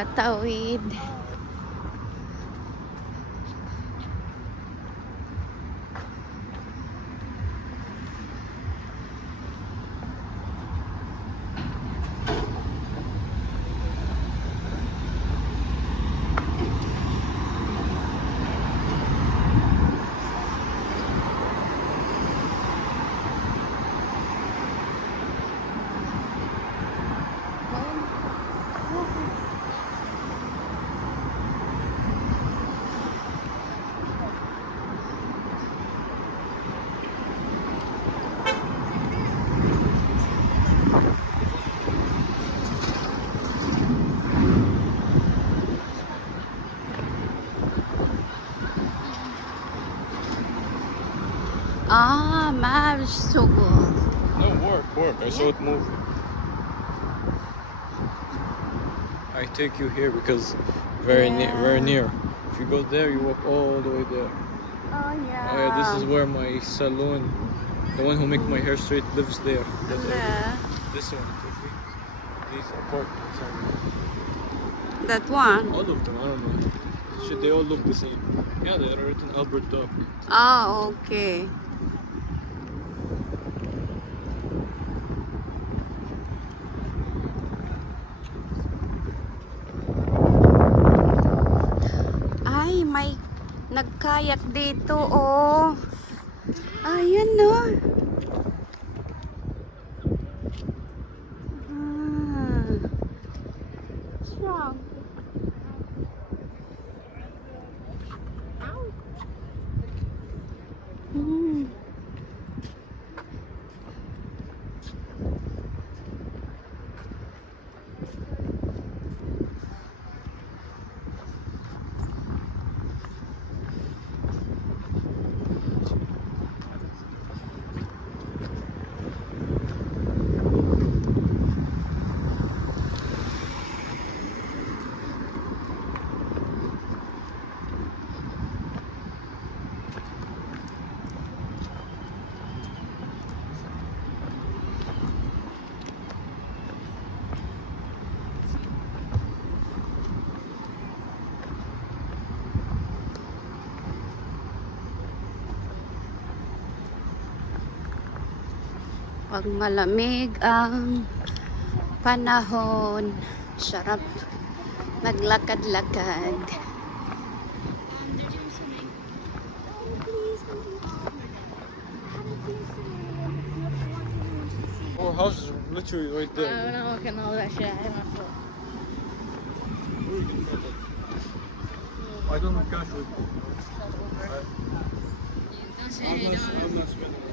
nakatawid. Ah, map is so good. No, work. I saw it move. I take you here because very near. If you go there, you walk all the way there. Oh yeah. Oh yeah, this is where my salon, the one who make my hair straight, lives there. That area. This one, you see? These apartments. That one. All of them, I don't know. Shit, they all look the same. Yeah, they are written Albert Dock. Ah, okay. Ay, may nagkayak dito, oh. Ayun, no. Ah. Strong. Hmm. Pag malamig ang panahon, sarap maglakad-lakad. Our house is literally right there. I don't know, can all that shit. I don't know. I don't have cash with me. I'm not spending.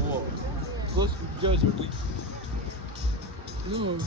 Whoa. Close to judge me. No.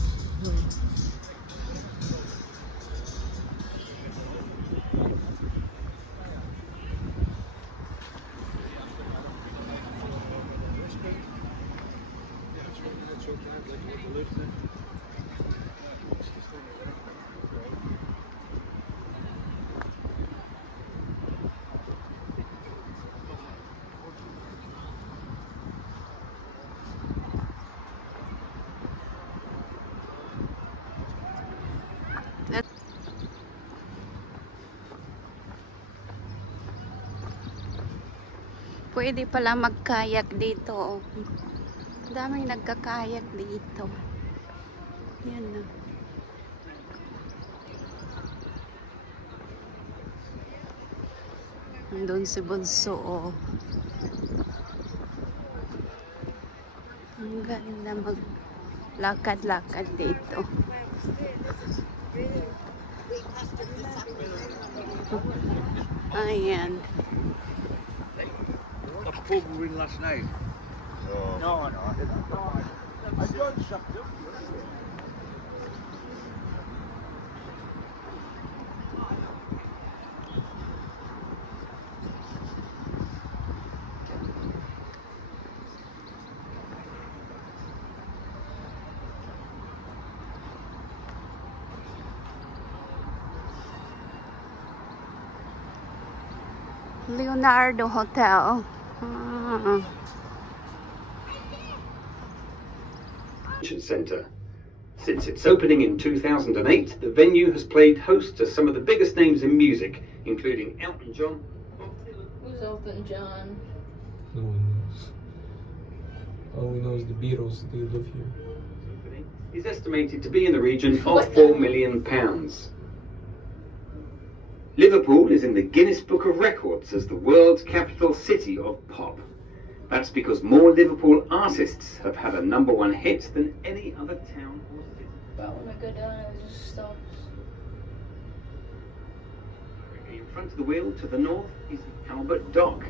Pwede pala magkayak dito. Oh. Daming nagkakayak dito. Yan na. Nandun si Bunso. Oh. Ang galing na maglakad-lakad dito. Ayan. What pub were we in last night? No, I didn't. I got shut up. Leonardo Hotel. Ah. Centre. Since its opening in 2008, the venue has played host to some of the biggest names in music, including Elton John. Who's Elton John? No one knows. All we know is the Beatles, they live here. Is estimated to be in the region of £4 million. Liverpool is in the Guinness Book of Records as the world's capital city of pop. That's because more Liverpool artists have had a #1 hit than any other town or city. But when I go down, it just stops. In front of the wheel to the north is the Albert Dock.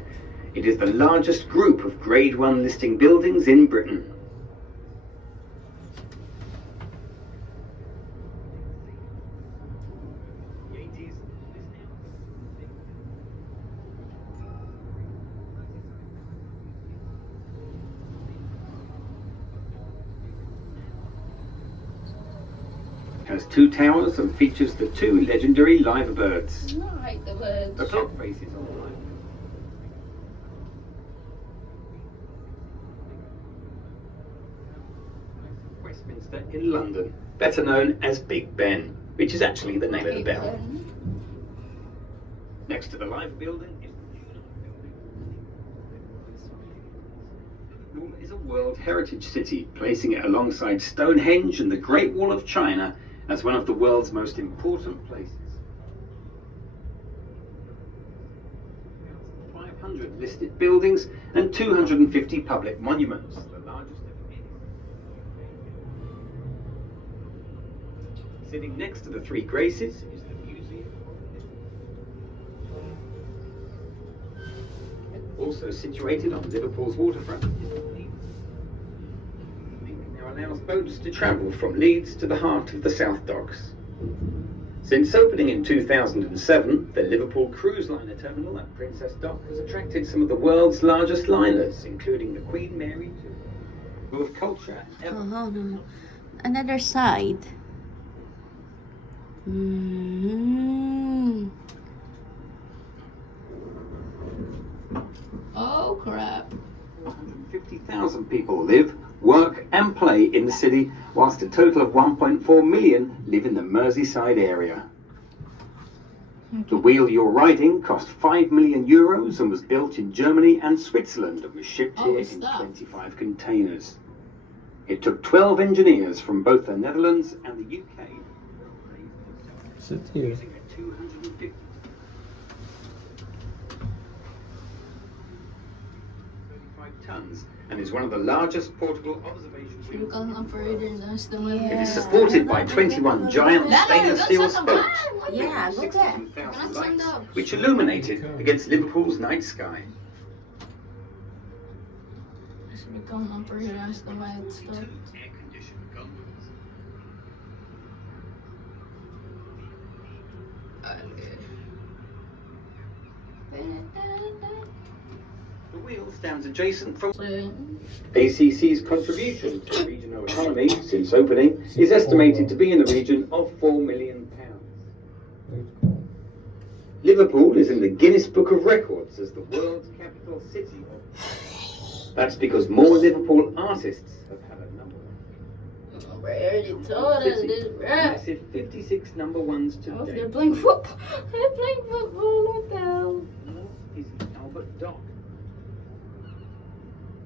It is the largest group of Grade 1 listing buildings in Britain. Has 2 towers and features the 2 legendary liver birds. I hate the birds. The clock faces on the line. Westminster in London, better known as Big Ben, which is actually the name of the bell. Next to the live building is Liverpool is a World Heritage City, placing it alongside Stonehenge and the Great Wall of China as one of the world's most important places. 500 listed buildings and 250 public monuments, the largest of any. Sitting next to the Three Graces is the museum. Also situated on Liverpool's waterfront is the Leeds. Now allows boats to travel from Leeds to the heart of the South Docks. Since opening in 2007, the Liverpool Cruise Liner terminal at Princess Dock has attracted some of the world's largest liners, including the Queen Mary, who of culture ever. No. Another side. Oh crap. 150,000 people live, work and play in the city, whilst a total of 1.4 million live in the Merseyside area. The wheel you're riding cost €5 million and was built in Germany and Switzerland and was shipped here in 25 containers. It took 12 engineers from both the Netherlands and the UK. Sit here. Using a 250 tons and is one of the largest portable observation wheels. It is supported by 21 giant stainless steel spokes, Yeah, go there. 62,000 lights, which illuminated against Liverpool's night sky. It's become operated as the way it's stuck. Air-conditioned gondolas. The wheel stands adjacent from ACC's contribution to the regional economy since opening is estimated to be in the region of £4 million. Liverpool is in the Guinness Book of Records as the world's capital city of. That's because more Liverpool artists have had a #1. I already told us this, bruh. Massive 56 #1s to Oh, date. they're playing football. They're playing football. What the hell? Is Albert Dock.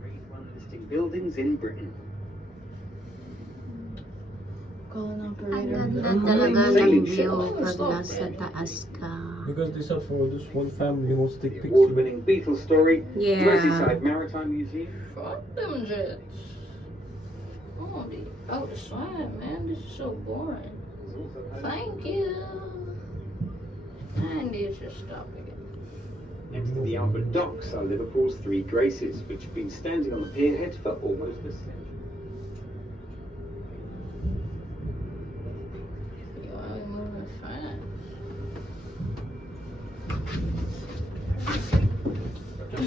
Grade 1 listing buildings in Britain. Calling Ang operator. ganda talaga ng view pag nasa taas ka. Because they said for this one family who wants to take The pictures. award-winning Beatles story, Yeah. Merseyside Maritime Museum. Fuck them jets. Oh, the outside, man. This is so boring. Thank you. And it's just stopping it. Next to the Albert Docks are Liverpool's Three Graces, which have been standing on the pierhead for almost a century.